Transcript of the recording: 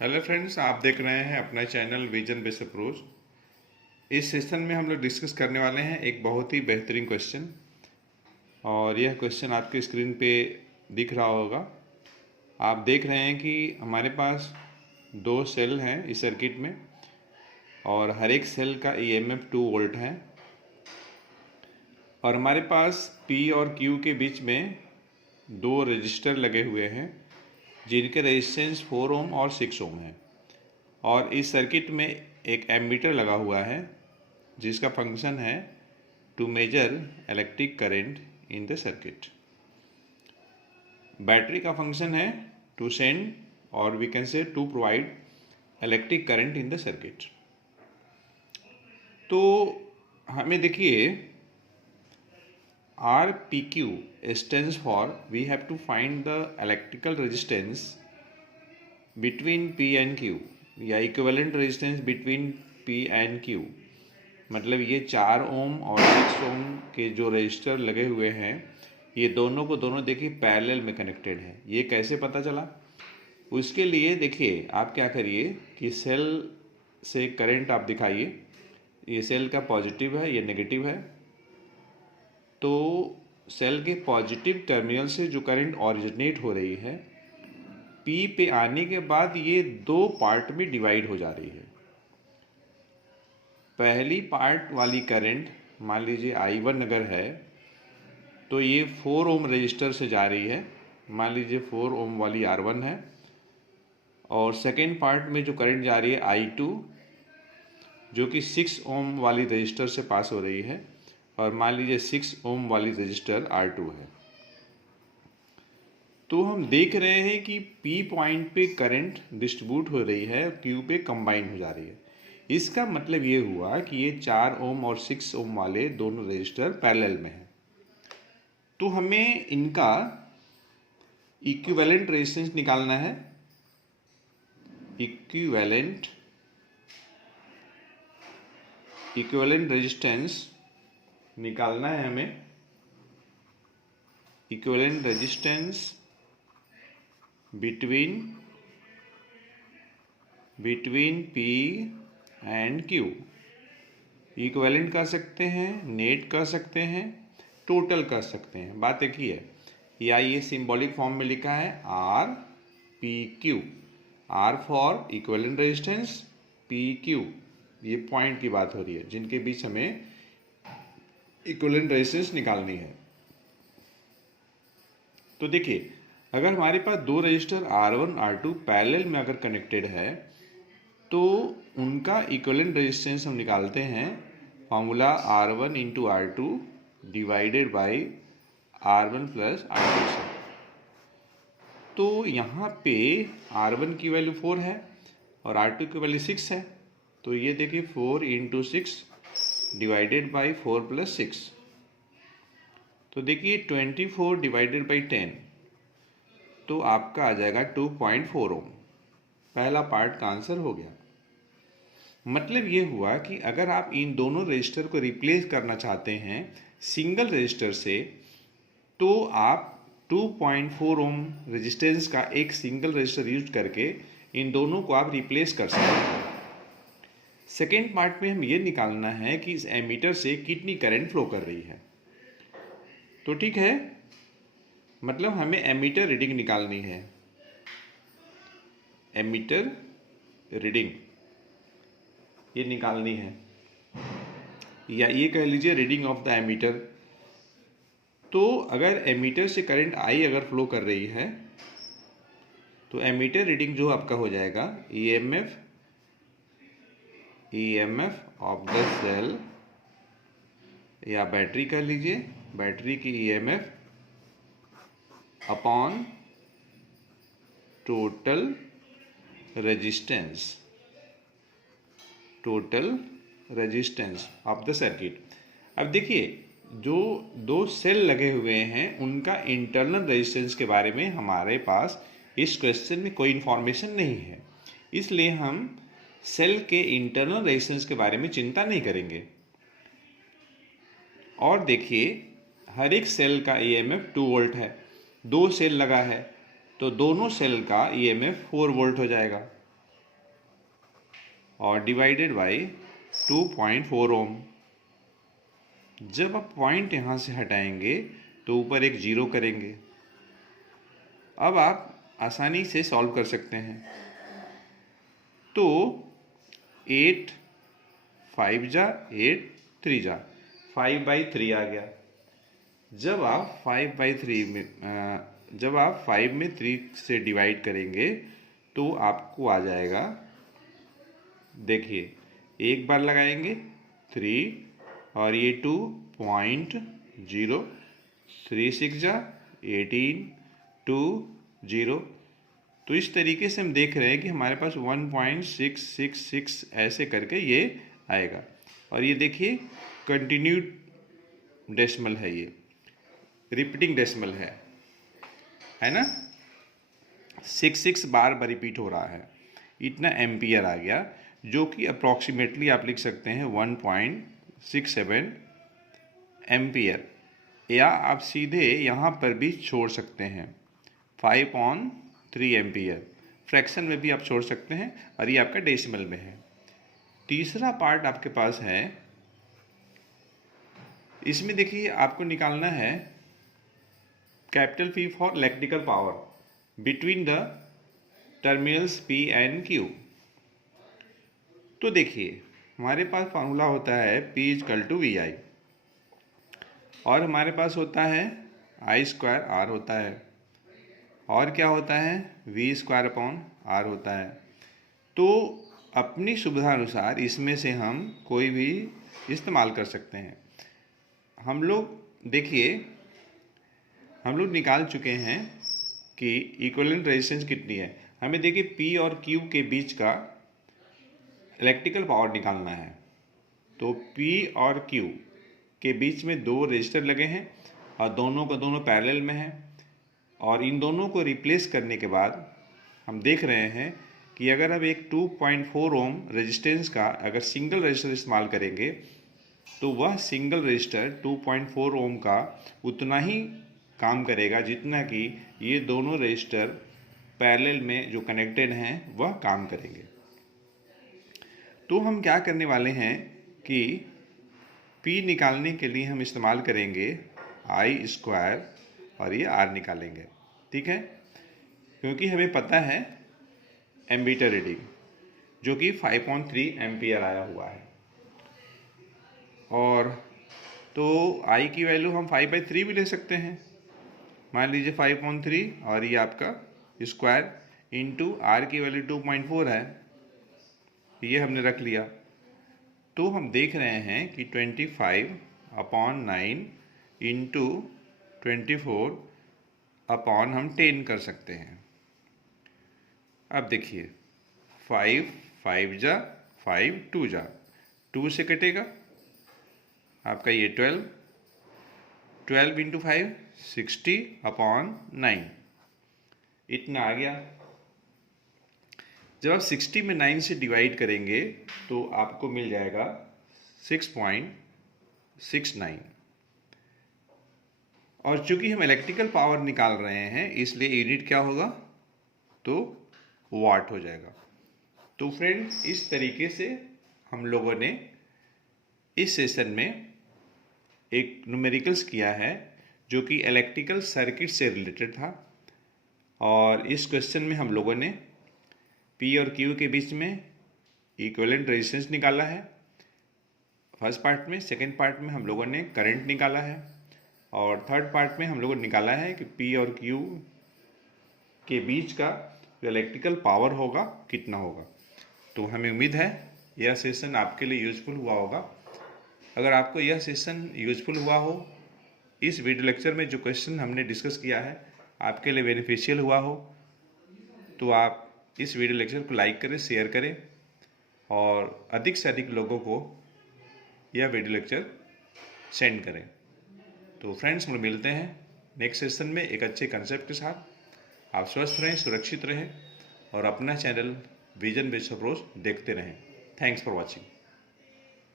Hello friends, आप देख रहे हैं अपना चैनल विजन बेस्ड अप्रोच। इस सेशन में हम लोग डिस्कस करने वाले हैं एक बहुत ही बेहतरीन क्वेश्चन। और यह क्वेश्चन आपके स्क्रीन पे दिख रहा होगा। आप देख रहे हैं कि हमारे पास दो सेल हैं इस सर्किट में और हर एक सेल का ईएमएफ 2 वोल्ट है। और हमारे पास पी और क्यू के बीच में दो रजिस्टर लगे हुए हैं जिनके रेजिस्टेंस 4 ओम और 6 ओम है। और इस सर्किट में एक एमीटर लगा हुआ है जिसका फंक्शन है to measure electric current in the circuit. Battery का फंक्शन है टू सेंड और we can say to provide electric current in the circuit. तो हमें देखिए R P Q stands for we have to find the electrical resistance between P and Q या equivalent resistance between P and Q. मतलब ये 4 ओम और 6 ओम के जो register लगे हुए हैं ये दोनों को दोनों देखिए पैरेलल में कनेक्टेड है। ये कैसे पता चला? उसके लिए देखिए आप क्या करिए कि सेल से करंट आप दिखाइए। ये सेल का पॉजिटिव है, ये नेगेटिव है। तो सेल के पॉजिटिव टर्मिनल से जो करंट ऑरिजिनेट हो रही है पी पे आने के बाद ये दो पार्ट में डिवाइड हो जा रही है। पहली पार्ट वाली करंट मान लीजिए I1 अगर है तो ये 4 ओम रजिस्टर से जा रही है। मान लीजिए 4 ओम वाली R1 है। और सेकेंड पार्ट में जो करंट जा रही है I2 जो कि 6 ओम वाली रजिस्टर से पास हो रही है। और मान लीजिए 6 ओम वाली रजिस्टर R2 है। तो हम देख रहे हैं कि P पॉइंट पे करंट डिस्ट्रीब्यूट हो रही है, Q पे कंबाइन हो जा रही है। इसका मतलब ये हुआ कि ये 4 ओम और 6 ओम वाले दोनों रजिस्टर पैरेलल में हैं। तो हमें इनका इक्विवेलेंट रेजिस्टेंस निकालना है। इक्विवेलेंट रेजिस्टेंस निकालना है हमें। Equivalent resistance between P and Q। Equivalent कर सकते हैं, नेट कर सकते हैं, टोटल कर सकते हैं, बात एक ही है। या ये सिंबॉलिक फॉर्म में लिखा है R P Q. R for equivalent resistance, P Q ये पॉइंट की बात हो रही है जिनके बीच हमें इक्विवेलेंट रेजिस्टेंस निकालनी है। तो देखिए अगर हमारे पास दो रजिस्टर R1 R2 पैरेलल में अगर कनेक्टेड है तो उनका इक्विवेलेंट रेजिस्टेंस हम निकालते हैं formula R1 into R2 divided by R1 plus R2 से। तो यहाँ पे R1 की वैल्यू 4 है और R2 की वैल्यू 6 है। तो ये देखिए 4 इंटू 6 डिवाइडेड बाई 4 प्लस 6। तो देखिए 24 डिवाइडेड बाई 10 तो आपका आ जाएगा 2.4 ओम। पहला पार्ट का आंसर हो गया। मतलब ये हुआ कि अगर आप इन दोनों रजिस्टर को रिप्लेस करना चाहते हैं सिंगल रजिस्टर से तो आप 2.4 ओम रेजिस्टेंस का एक सिंगल रजिस्टर यूज करके इन दोनों को आप रिप्लेस कर सकते हैं। सेकेंड पार्ट में हम ये निकालना है कि इस एमीटर से कितनी करंट फ्लो कर रही है। तो ठीक है, मतलब हमें एमीटर रीडिंग निकालनी है। एमीटर रीडिंग ये निकालनी है या ये कह लीजिए रीडिंग ऑफ द एमीटर। तो अगर एमीटर से करंट I अगर फ्लो कर रही है तो एमीटर रीडिंग जो आपका हो जाएगा ईएमएफ ऑफ द सेल या बैटरी कह लीजिए, बैटरी की EMF upon total resistance of the circuit. अब देखिए जो दो सेल लगे हुए हैं उनका इंटरनल रेजिस्टेंस के बारे में हमारे पास इस क्वेश्चन में कोई इन्फॉर्मेशन नहीं है, इसलिए हम सेल के इंटरनल रेजिस्टेंस के बारे में चिंता नहीं करेंगे। और देखिए हर एक सेल का ईएमएफ 2 वोल्ट है। दो सेल लगा है तो दोनों सेल का ईएमएफ 4 वोल्ट हो जाएगा। और डिवाइडेड बाई 2.4 ओम। जब आप पॉइंट यहाँ से हटाएंगे तो ऊपर एक जीरो करेंगे। अब आप आसानी से सॉल्व कर सकते हैं। तो 8 5 जा 8 3 जा 5/3 आ गया। जब आप 5 में 3 से डिवाइड करेंगे तो आपको आ जाएगा, देखिए एक बार लगाएंगे 3 और ये 2.0, 3 6 जा 18 2 0। तो इस तरीके से हम देख रहे हैं कि हमारे पास 1.666 ऐसे करके ये आएगा। और ये देखिए कंटिन्यूड डेसिमल है, ये रिपीटिंग डेसिमल है ना, 6 बार रिपीट हो रहा है। इतना एम्पियर आ गया, जो कि अप्रॉक्सीमेटली आप लिख सकते हैं 1.67 एम्पियर, या आप सीधे यहाँ पर भी छोड़ सकते हैं 5/3 एम्पियर। फ्रैक्शन में भी आप छोड़ सकते हैं, और ये आपका डेसिमल में है। तीसरा पार्ट आपके पास है, इसमें देखिए आपको निकालना है capital P for electrical power between the terminals P and Q। तो देखिए हमारे पास फार्मूला होता है P = VI, और हमारे पास होता है I² R होता है, और क्या होता है V²/R होता है। तो अपनी सुविधा अनुसार इसमें से हम कोई भी इस्तेमाल कर सकते हैं। हम लोग देखिए, हम लोग निकाल चुके हैं कि इक्विवेलेंट रेजिस्टेंस कितनी है। हमें देखिए P और Q के बीच का इलेक्ट्रिकल पावर निकालना है। तो P और Q के बीच में 2 रेजिस्टर लगे हैं, और दोनों का दोनों पैरेलल में है। और इन दोनों को रिप्लेस करने के बाद हम देख रहे हैं कि अगर हम एक 2.4 ओम रेजिस्टेंस का अगर सिंगल रजिस्टर इस्तेमाल करेंगे, तो वह सिंगल रजिस्टर 2.4 ओम का उतना ही काम करेगा जितना कि ये दोनों रजिस्टर पैरेलल में जो कनेक्टेड हैं वह काम करेंगे। तो हम क्या करने वाले हैं कि P निकालने के लिए हम इस्तेमाल करेंगे I², और ये R निकालेंगे, ठीक है, क्योंकि हमें पता है एमीटर रीडिंग जो कि 5.3 एम्पियर आया हुआ है। और तो I की वैल्यू हम 5/3 भी ले सकते हैं। मान लीजिए 5.3 और ये आपका स्क्वायर इंटू R की वैल्यू 2.4 है, ये हमने रख लिया। तो हम देख रहे हैं कि 25/9 इंटू 24 हम 10 कर सकते हैं। अब देखिए 5 5 जा 5 2 जा 2 से कटेगा आपका ये 12 इंटू 5 60/9, इतना आ गया। जब आप 60 में 9 से डिवाइड करेंगे तो आपको मिल जाएगा 6.69। और चूंकि हम इलेक्ट्रिकल पावर निकाल रहे हैं इसलिए यूनिट क्या होगा, तो वाट हो जाएगा। तो फ्रेंड्स, इस तरीके से हम लोगों ने इस सेशन में एक न्यूमेरिकल्स किया है जो कि इलेक्ट्रिकल सर्किट से रिलेटेड था। और इस क्वेश्चन में हम लोगों ने P और Q के बीच में इक्विवेलेंट रेजिस्टेंस निकाला है फर्स्ट पार्ट में। सेकंड पार्ट में हम लोगों ने करंट निकाला है, और थर्ड पार्ट में हम लोगों ने निकाला है कि P और Q के बीच का जो इलेक्ट्रिकल पावर होगा कितना होगा। तो हमें उम्मीद है यह सेशन आपके लिए यूजफुल हुआ होगा। अगर आपको यह सेशन यूजफुल हुआ हो, इस वीडियो लेक्चर में जो क्वेश्चन हमने डिस्कस किया है आपके लिए बेनिफिशियल हुआ हो, तो आप इस वीडियो लेक्चर को लाइक करें, शेयर करें, और अधिक से अधिक लोगों को यह वीडियो लेक्चर सेंड करें। तो फ्रेंड्स, हम मिलते हैं नेक्स्ट सेशन में एक अच्छे कंसेप्ट के साथ। आप स्वस्थ रहें, सुरक्षित रहें, और अपना चैनल विजन बेस्ड अप्रोच देखते रहें। Thanks for watching.